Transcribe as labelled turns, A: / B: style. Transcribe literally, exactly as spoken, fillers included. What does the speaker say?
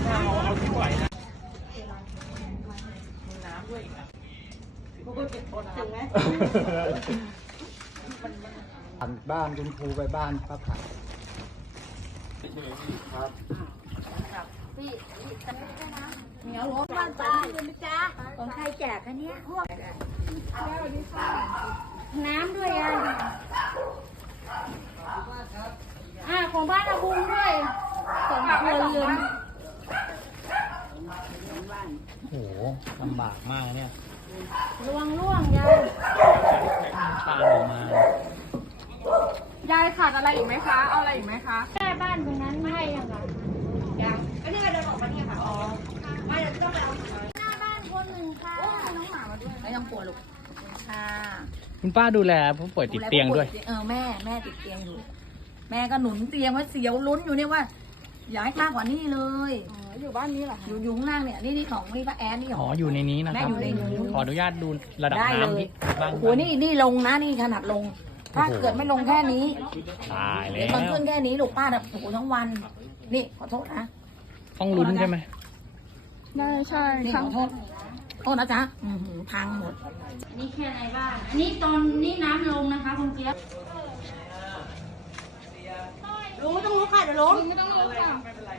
A: ถ้าเอาเอาที่ไหวนะมีน้ำด้วยอีกนะพวกเก็บต้นถึงไหม
B: ผ่านบ้านคุณครูไปบ้านป้าผัดครับ
C: พี่เหนียวหัวบ้านตาเลยนะจ๊ะของใครแจกอันนี้พวกน้ำด้วยอ่ะอ่าของบ้านอาบุงด้วยสองครัวเรือน
B: โอ้โหลำบากมากเนี่ย
C: ร่วงร่วงยาย
B: ตาออกม
D: ายายขาดอะไรอีกไหมคะ เอาอะไรอีกไหมคะ
C: แค่บ้านตรงนั้นไม่ให้ยังไงยังก็นี่ก็เดินออกมาเนี่ยค่ะอ๋อไม่เดี๋ยวต้องไปเอาหน้าบ้านคนหนึ่งค่ะน้องหมามาด้วยไม่ต้องกลัวลูกค่ะ
B: คุณป้าดูแลผู้ป่วยติดเตียงด้วย
C: เออแม่แม่ติดเตียงอยู่แม่ก็หนุนเตียงไว้เสียวลุ้นอยู่เนี่ยว่าอยากให้มากกว่านี้เลย
D: อยู่บ้านนี้เหรอ
C: อยู่อยู่ข้างล่างเนี่ยนี่นี่ของนี่ป้าแอนนี่
B: อ๋ออยู่ในนี้นะครับขออนุญาตดูระดับน้ำที่บ้าน
C: โอ้โหนี่นี่ลงนะนี่ขนาดลงถ้าเกิดไม่ลงแค่นี้
B: ตายแล้ว
C: มันขึ้นแค่นี้ลูกป้าแบบโอ้โหทั้งวันนี่ขอโทษนะ
B: ต้องลุ้นใช่ไหม
D: ได้ใช่
C: ขอโทษโทษนะจ๊ะพังหมดนี่แค่ในบ้านนี่ตอนนี้น้ำลงนะคะคุณเจี๊ยบลุงไม่ต้องลุกค่ะเดี๋ยวลุง
D: ไม่ต้องลุกค่ะ